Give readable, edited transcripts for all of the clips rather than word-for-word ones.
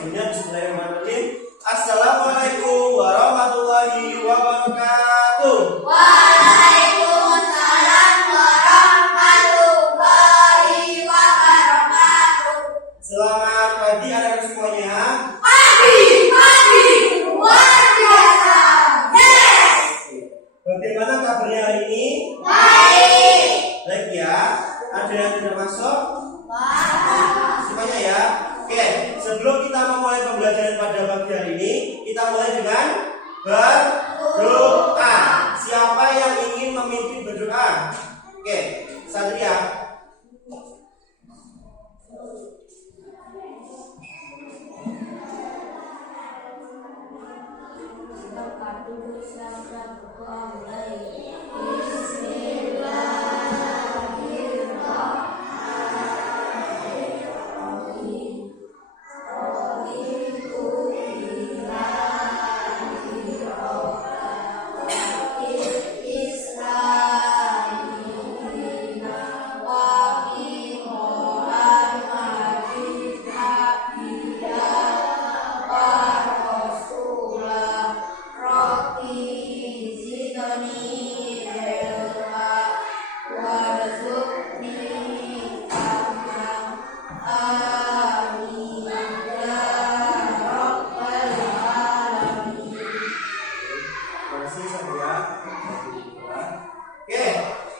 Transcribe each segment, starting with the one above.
sebelumnya bismillahirrahmanirrahim. Assalamualaikum warahmatullahi wabarakatuh. Waalaikumsalam warahmatullahi wabarakatuh. Selamat pagi anak-anak semuanya. Pagi, luar biasa. Yes. Bagaimana kabarnya hari ini? Baik. Baik ya. Ada yang sudah masuk? Semuanya ya. Oke, sebelum kita memulai pembelajaran pada pagi hari ini, kita mulai dengan berdoa. Siapa yang ingin memimpin berdoa? Oke, Satria.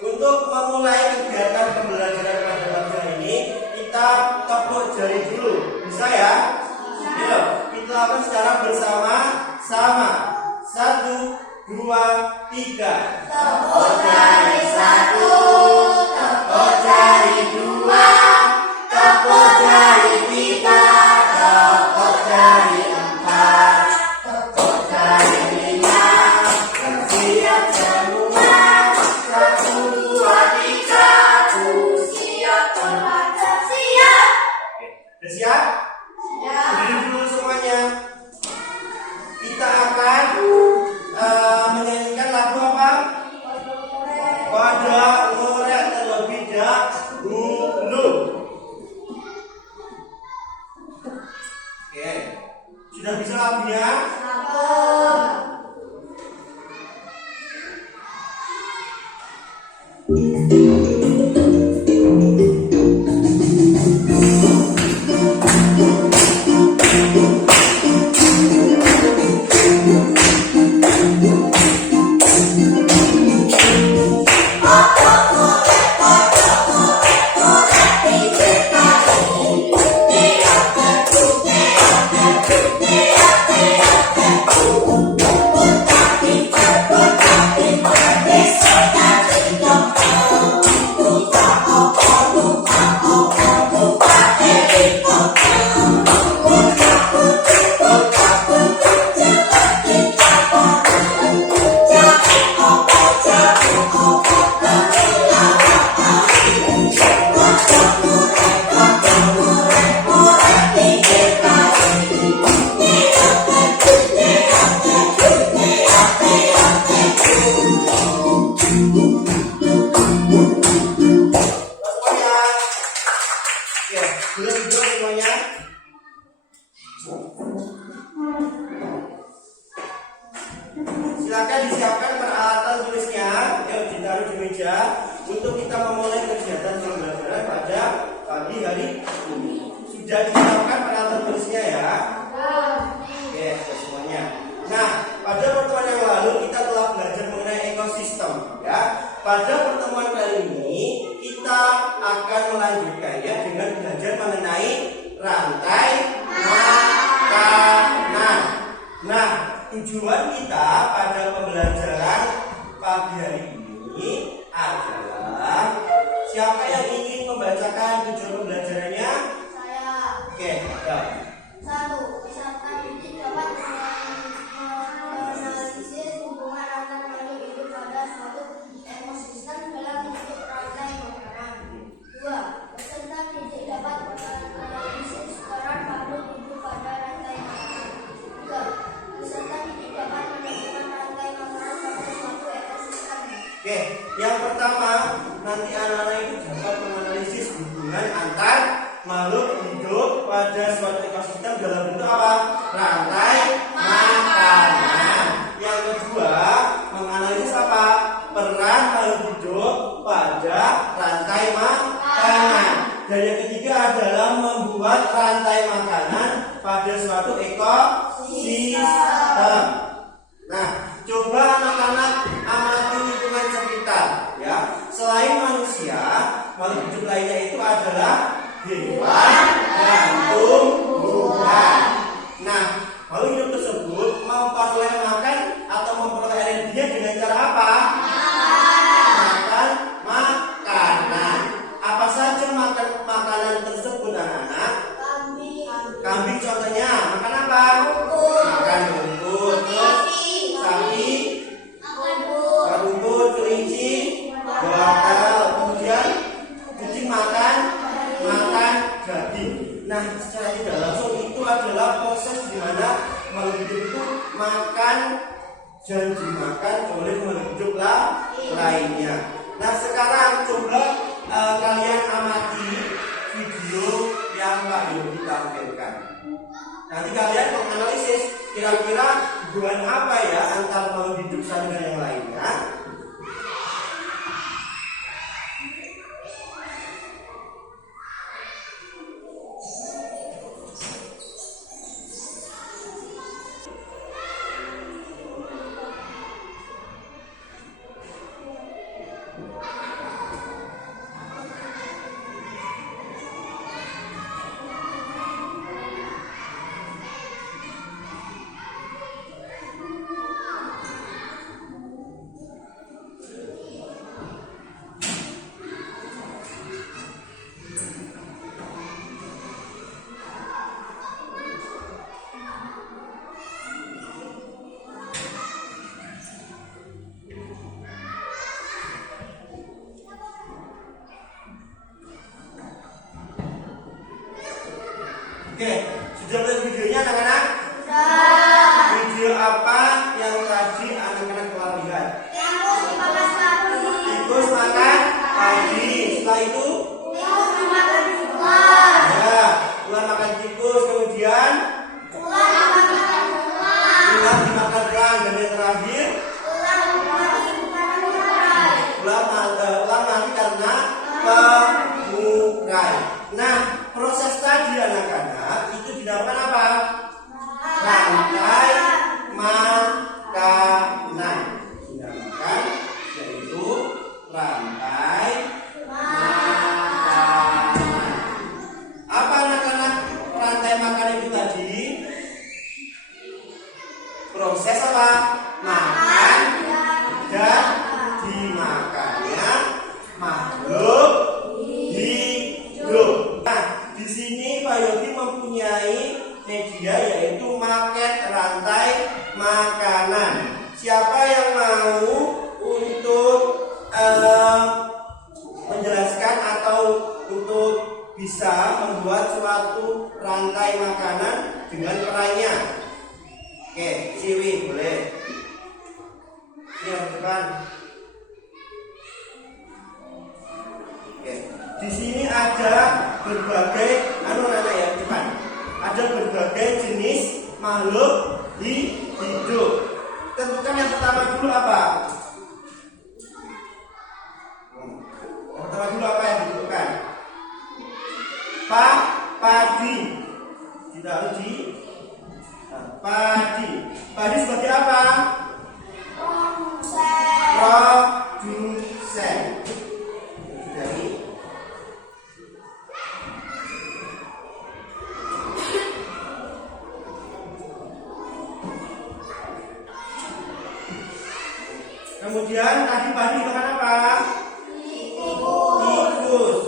Untuk memulai kegiatan pembelajaran pada pagi hari ini, kita tepuk jari dulu. Bisa ya? Yuk, kita lakukan secara bersama-sama. 1, 2, 3. Tepuk jari 1, tepuk jari 2, tepuk jari 3, tepuk jari 4, tepuk jari 5. Siap semua. 1, 2, 3. Siap berangkat. Siap. Sudah siap? Berdiri dulu semuanya. Kita akan menyanyikan lagu apa? Pada ngorek terlebih dahulu. Oke, sudah bisa lagunya? Silakan disiapkan peralatan tulisnya, yuk ditaruh di meja untuk kita memulai kegiatan pembelajaran pada pagi hari ini. Sudah disiapkan peralatan tulisnya ya? Oke, semuanya. Nah, pada pertemuan yang lalu kita telah belajar mengenai ekosistem, ya. Pada pertemuan kali ini kita akan melanjutkannya dengan belajar mengenai rantai makanan. Nah, tujuan kita pada pembelajaran pagi hari ini adalah siapa yang ingin membacakan tujuan pembelajarannya? Saya. Oke, ya. 1. Peserta didik dapat menganalisis hubungan antar makhluk hidup pada suatu ekosistem dalam bentuk rantai makanan. 2. Peserta didik dapat menganalisis peran makhluk hidup pada rantai makanan. 3. Peserta didik dapat menemukan rantai makanan pada suatu ekosistem. Oke, yang pertama nanti anak-anak itu dapat menganalisis hubungan antar makhluk hidup pada suatu ekosistem dalam bentuk apa? rantai makanan. Yang kedua, menganalisis apa? Peran makhluk hidup pada rantai makanan. Dan yang ketiga adalah membuat rantai makanan pada suatu ekosistem. Nah, coba anak-anak amati lingkungan sekitar, ya. Selain manusia, makhluk hidup lainnya itu adalah hewan dan tumbuhan. Nah, makhluk hidup tersebut memperoleh makan atau memperoleh energinya dengan cara apa? Makan makanan. Apa saja makanan tersebut, anak-anak? Kambing contohnya makan apa? Makan rumput. Terus sapi makan rumput, kelinci wortel. Kemudian kucing makan daging. Nah, secara tidak langsung itu adalah proses di mana makhluk hidup itu makan dan dimakan oleh makhluk hidup lainnya. Nah, sekarang coba kalian amati video yang Pak Yogi tampilkan. Nanti kalian menganalisis kira-kira hubungan apa ya antara makhluk hidup satu dengan yang lainnya. Oke, sudah lihat videonya anak-anak? Video apa yang tadi anak-anak telah lihat? Tikus makan padi. Setelah itu? Ya, ular makan tikus. Kemudian? Ular dimakan elang. Dan yang terakhir? Ular mati karena pengurai. Nah, proses tadi anak-anak itu dinamakan apa? Rantai makanan. Dinamakan yaitu rantai makanan. Apa anak-anak rantai makanan itu tadi? Proses apa? Makan dan dimakannya makhluk hidup. Nah, di sini Pak Yogi mempunyai media yaitu market rantai makanan. Siapa yang mau untuk menjelaskan atau untuk bisa membuat suatu rantai makanan dengan perannya? Oke, Siwi boleh. Ini yang depan. Oke. Di sini ada berbagai depan. Ada berbagai jenis makhluk hidup. Tentukan yang pertama dulu apa? Yang pertama dulu apa yang ditentukan? Padi. Ditaruh di padi. Padi sebagai apa? Produsen. Dari kemudian tadi padi makan apa? Tikus.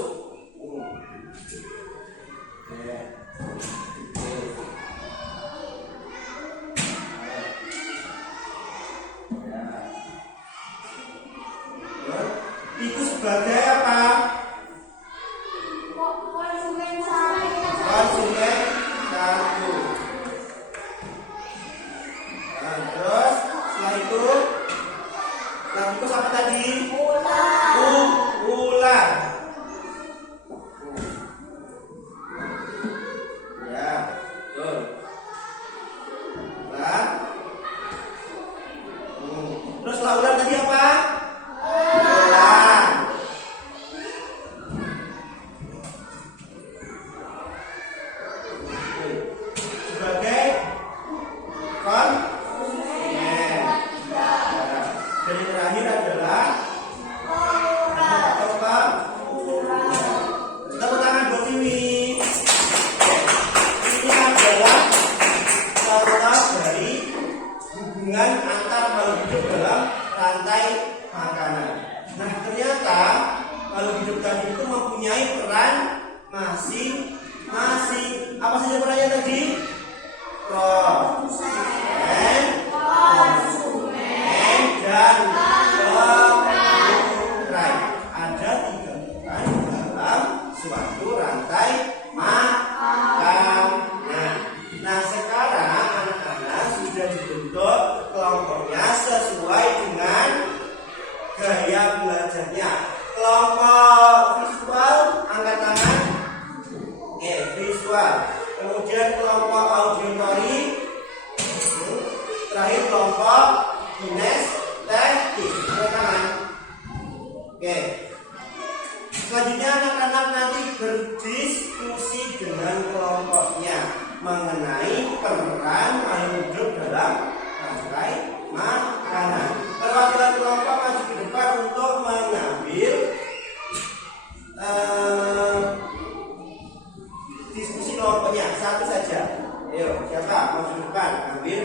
Tikus sebagai apa? Konsumen satu. Nah, terus setelah itu tikus apa tadi? sekarang anak-anak sudah dibentuk kelompoknya sesuai dengan gaya belajarnya. Kelompok visual, angkat tangan. Oke, visual. Kemudian kelompok auditory. Terakhir kelompok kinestetik. Angkat tangan. Oke. Selanjutnya anak-anak nanti berdiskusi dengan kelompoknya mengenai peran makhluk hidup dalam rantai makanan. Perwakilan kelompok maju ke depan untuk mengambil diskusi kelompoknya. Satu saja. Ayo, siapa maju ke depan ambil?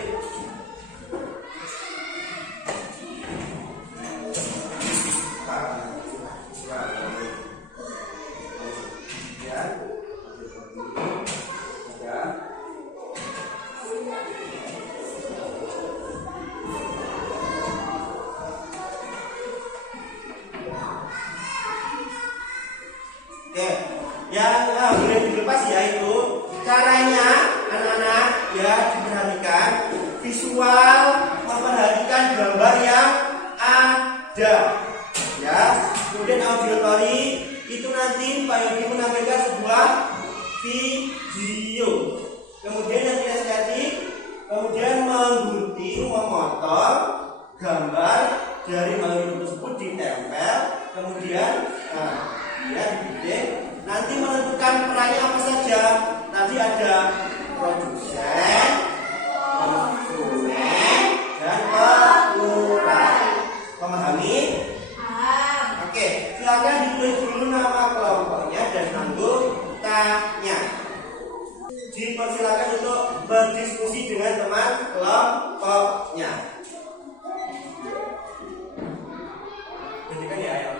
Oke, yang boleh dilepas ya itu caranya anak-anak ya diperhatikan visual memperhatikan gambar yang ada ya. Kemudian auditory itu nanti Pak Yogi menampilkan sebuah video. Kemudian yang kinestetik kemudian menggunting memotong gambar dari makhluk tersebut ditempel kemudian dia dibidik, nanti menentukan perannya apa saja. Nanti ada produsen, konsumen, dan pelurah. Memahami? Oke, silakan ditulis dulu nama kelompoknya dan anggotanya. Dipersilakan untuk berdiskusi dengan teman kelompoknya. Perhatikan ya ayat.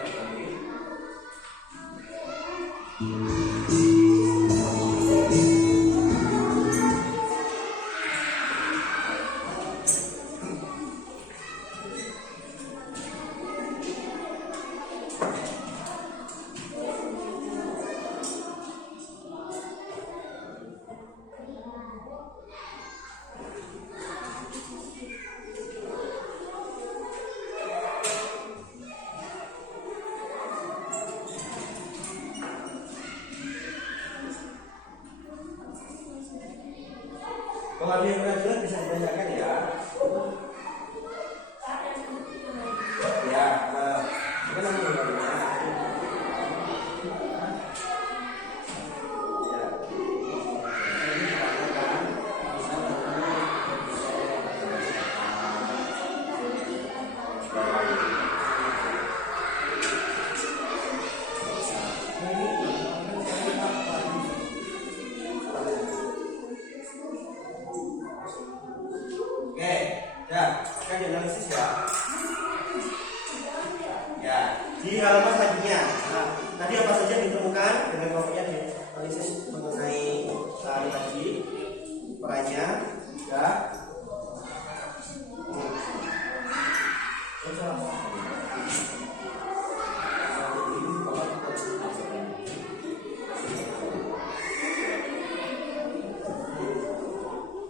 Kalau ada yang jelas bisa ditanyakan ya. Ya, kita nanti bagaimana? Oke, ya, akan dianalisis ya. Ya, di halaman selanjutnya. Nah, tadi apa saja ditemukan dengan kelompoknya dianalisis mengenai tadi perannya, ya.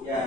Ya.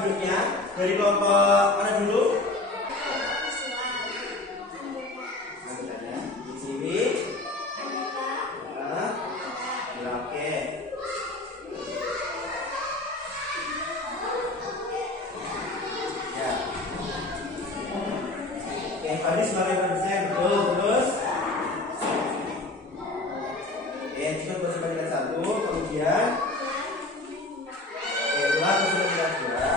duduknya. Dari kelompok mana dulu? Di sini. Oke. Ya. Oke, tadi sebagai produsen betul, terus. Oke, kita bersihkan satu, kemudian. Oke, ulang bersihkan dua.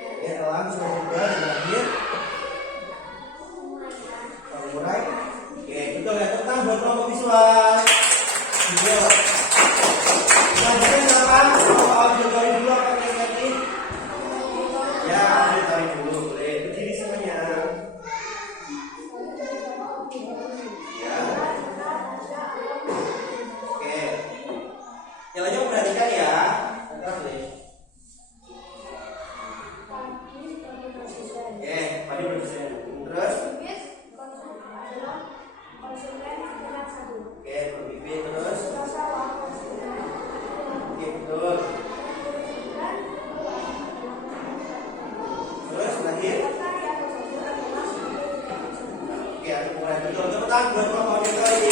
Oke, ulang bersihkan dua dan terakhir. Pengurai. Oke, betul ya, tentang buat kelompok visual. Video. Selanjutnya apa? Kelompok auditory dulu apa kinesthetik? Ya, auditory dulu, boleh berdiri semuanya. Ya. Oke. Yang lainnya perhatikan ya. Terus boleh. Oke, tadi produsen. Terus. Oke, berbibit terus. Oke, betul. Terus lahir. Oke, aku mulai betul. Tepuk tangan buat kelompok auditory.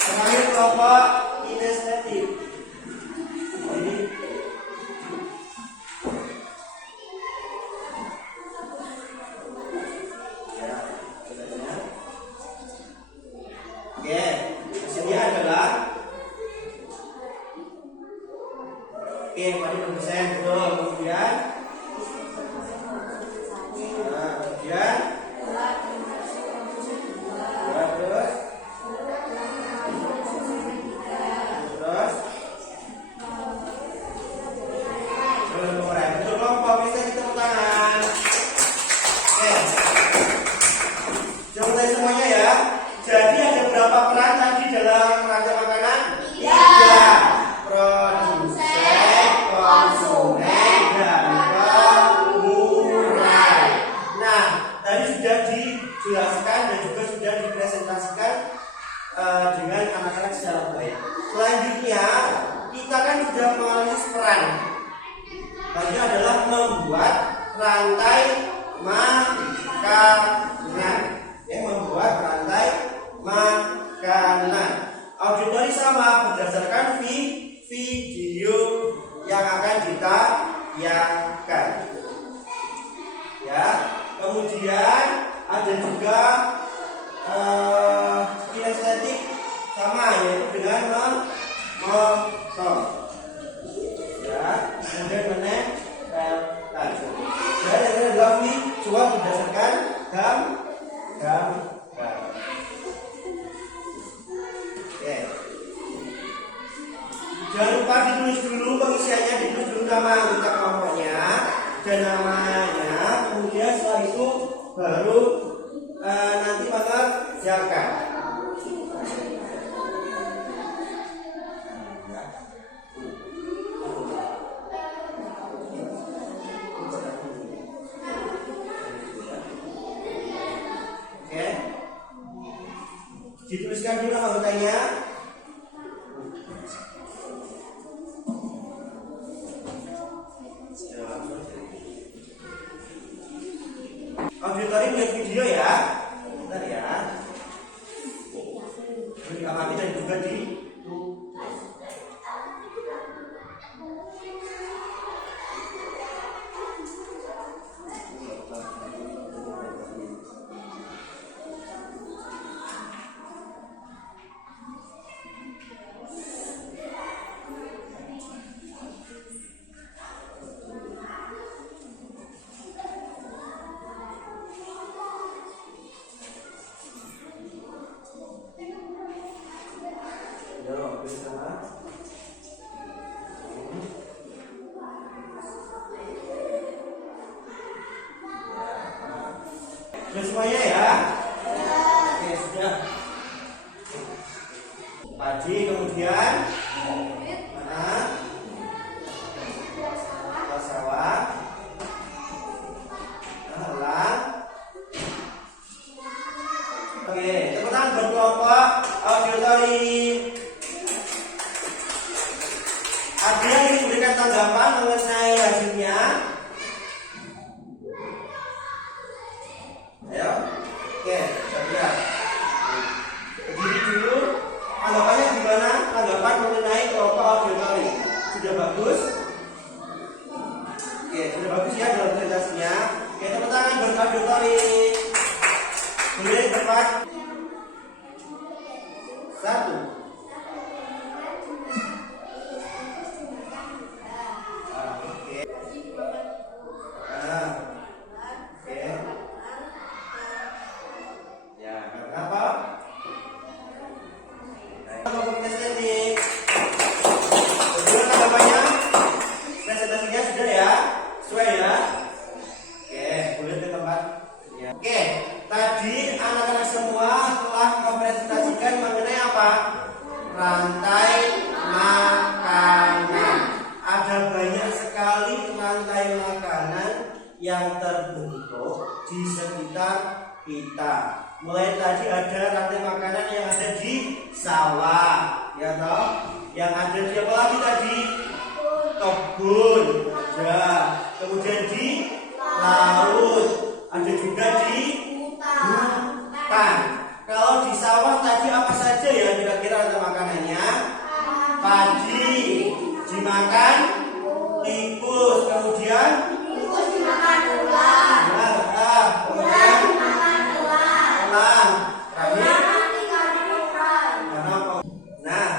Terakhir kelompok kinestetik. Jadi ya, sebenarnya. Oke, hasilnya adalah oke, tadi produsen betul. Kemudian kemudian terus belum mulai. Betul kelompok, bisa kita tepuk tangan. Oke, coba tanya semuanya ya. Jadi ada berapa peran tadi dalam rancang makanan? 3. Produsen, konsumen, dan pengurai. Nah, tadi sudah dijelaskan dan juga sudah dipresentasikan dengan anak-anak secara baik. Selanjutnya, kita kan sudah menulis peran. Selanjutnya adalah membuat rantai makanan. Membuat rantai makanan. Auditory sama berdasarkan video yang akan ditayangkan. Ya, kemudian ada juga kinestetik sama, yaitu dengan memotong. Ya, kemudian menempelkan. Dan yang adalah visual berdasarkan gambar. Oke. Jangan lupa ditulis dulu pengisiannya, ditulis dulu nama anggota kelompoknya dan namanya. Kemudian setelah itu baru nanti mengerjakan. Oke. Dituliskan dulu nama anggotanya. Auditory lihat video ya. Bentar ya. Ini kami dan juga di sudah semuanya ya? Oke, sudah. Padi, kemudian sawah, elang. Oke, tepuk tangan buat kelompok auditory. Ada yang ingin memberikan tanggapan mengenai hasilnya? Ayo. Oke, segera. Berdiri dulu. Tanggapannya gimana? Tanggapan mengenai kelompok auditory. Sudah bagus? Oke, sudah bagus ya dalam presentasinya. Oke, tepuk tangan buat auditory. Boleh tepat. 1. Oke, tadi anak-anak semua telah mempresentasikan mengenai apa? Rantai makanan. Ada banyak sekali rantai makanan yang terbentuk di sekitar kita. Mulai tadi ada rantai makanan yang ada di sawah, ya toh? Yang ada di apa lagi tadi? Kebun ada. Kemudian di laut. Ada juga di hutan. Kalau di sawah tadi apa saja ya kira-kira rantai makanannya? Padi dimakan tikus, kemudian Tikus dimakan ular. kemudian Dimakan elang. Terakhir, ikan. nah,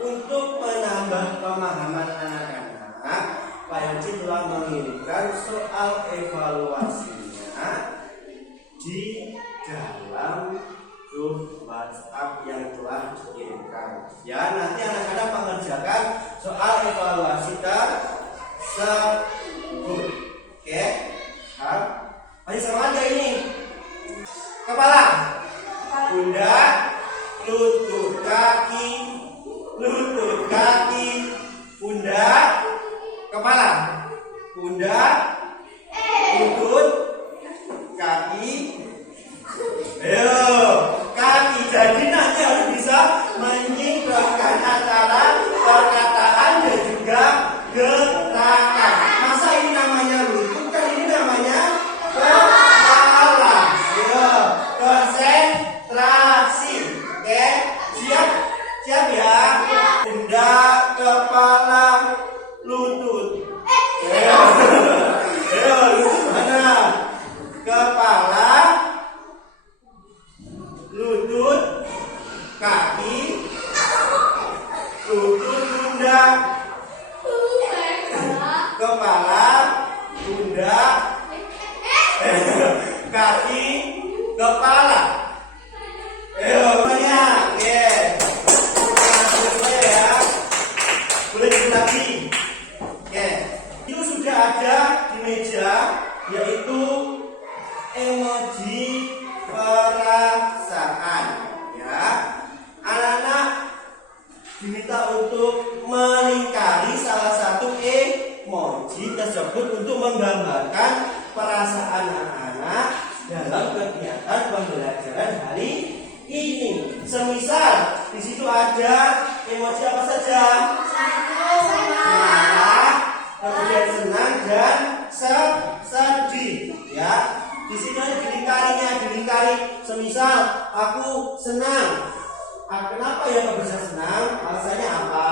untuk menambah pemahaman anak-anak, Pak Yogi telah mengirimkan soal evaluasinya di dalam grup WhatsApp yang telah dikirimkan. Ya, nanti anak-anak mengerjakan soal evaluasi tersebut. Oke, masih sama aja ini. Kepala, pundak, lutut kaki, pundak, kepala, pundak, lutut, kaki. Ayo, kaki. Jadi nanti harus bisa menyinkronkan antara perkataan dan juga gerakan. Masa ini namanya lutut, kan ini namanya kepala. Ayo, konsentrasi. Oke, siap? Siap ya? Pundak, kepala, lutut. Ayo, ayo, lutut mana? Kepala, lutut, kaki, lutut, pundak, kepala, pundak, kaki, kepala. Ayo, banyak. Oke. Ya. Boleh dulu lagi. Oke. Itu sudah ada di meja, yaitu emoji perasaan. Ya, anak-anak diminta untuk melingkari salah satu emoji tersebut untuk menggambarkan perasaan anak-anak dalam kegiatan pembelajaran hari ini. Semisal di situ ada emoji apa saja? Marah, kemudian senang dan sedih. Ya. Di sini ada dilingkari. Semisal aku senang. Kenapa ya kau bisa senang? Alasannya apa?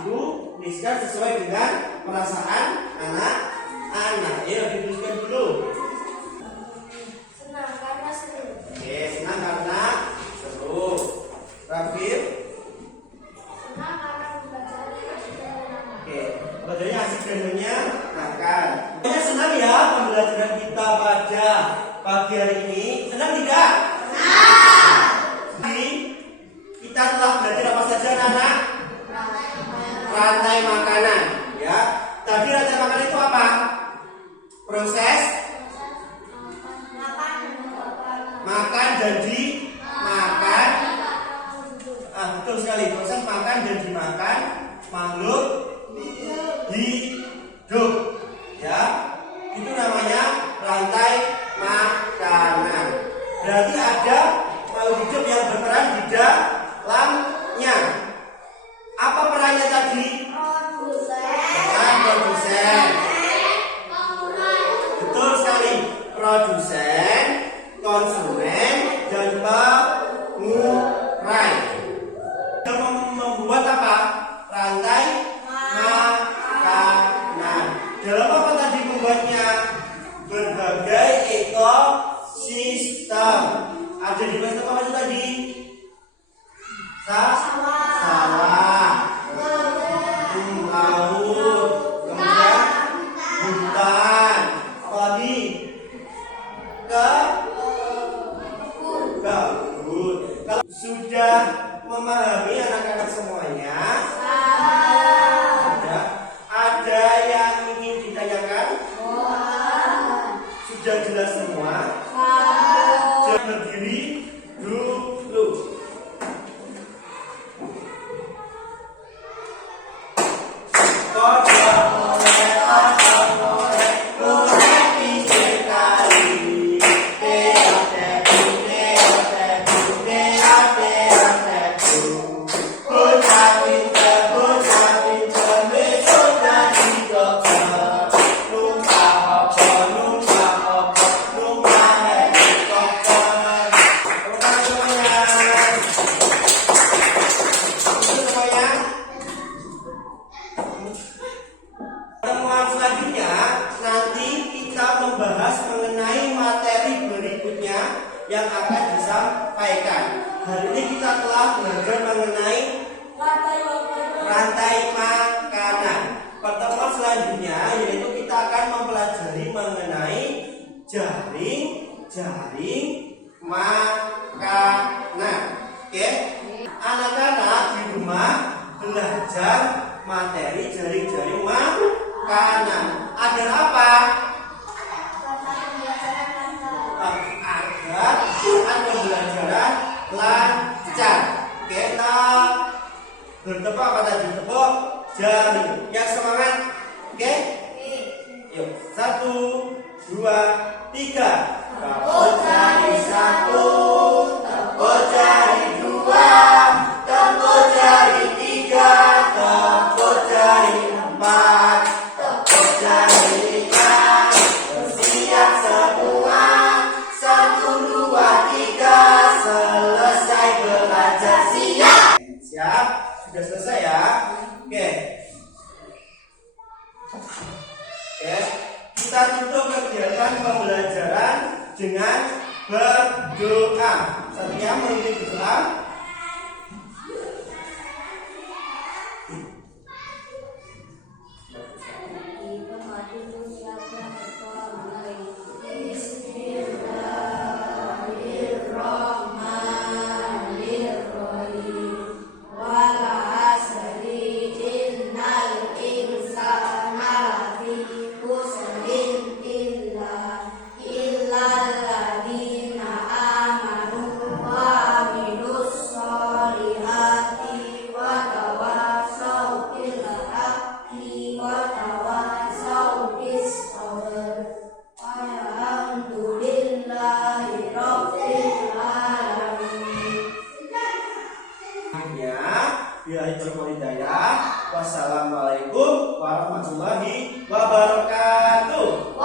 Itu tuliskan sesuai dengan perasaan anak-anak. Ya, dituliskan dulu. Senang karena seru. Oke, senang karena seru. Rafif? Senang karena belajarnya asik dan menyenangkan. Oke, belajarnya asik dan menyenangkan. Pokoknya senang ya pembelajaran kita pada pagi hari ini. Senang tidak? Senang. Kita telah belajar apa saja, anak? Rantai makanan. Ya. Tadi rantai makanan itu apa? Proses makan dan dimakan. Betul sekali. Proses makan dan dimakan makhluk hidup. Ya. Itu namanya rantai makanan. Berarti ada makhluk hidup yang berperan di dalamnya. Apa perannya tadi? produsen, konsumen, dan pengurai. Membuat apa? Rantai makanan. Dalam apa tadi membuatnya? Berbagai ekosistem. Ada di mana apa itu tadi? Sawah, laut, kemudian hutan, apalagi kebun. Kalau sudah memahami anak-anak semuanya, ada yang ingin ditanyakan? Sudah jelas semua? Jangan berdiri dulu. Pertemuan selanjutnya nanti kita membahas mengenai materi berikutnya yang akan disampaikan. Hari ini kita telah belajar mengenai rantai makanan. Pertemuan selanjutnya yaitu kita akan mempelajari mengenai jaring makanan. Oke? Anak-anak di rumah belajar materi jaring makanan. Ada apa? Agar pembelajaran lancar. Kita bertepuk apa tadi? Tepuk jari. Yang semangat. Oke? Yuk, 1, 2, 3. Tepuk jari 1, tepuk jari 2, tepuk jari 3, tepuk jari 4, tepuk jari 5. Bersiap semua. 1, 2, 3. Selesai belajar. Siap? Sudah selesai ya? Oke. Kita tutup kegiatan pembelajaran dengan berdoa. Satria memimpin berdoa. Wassalamualaikum warahmatullahi wabarakatuh.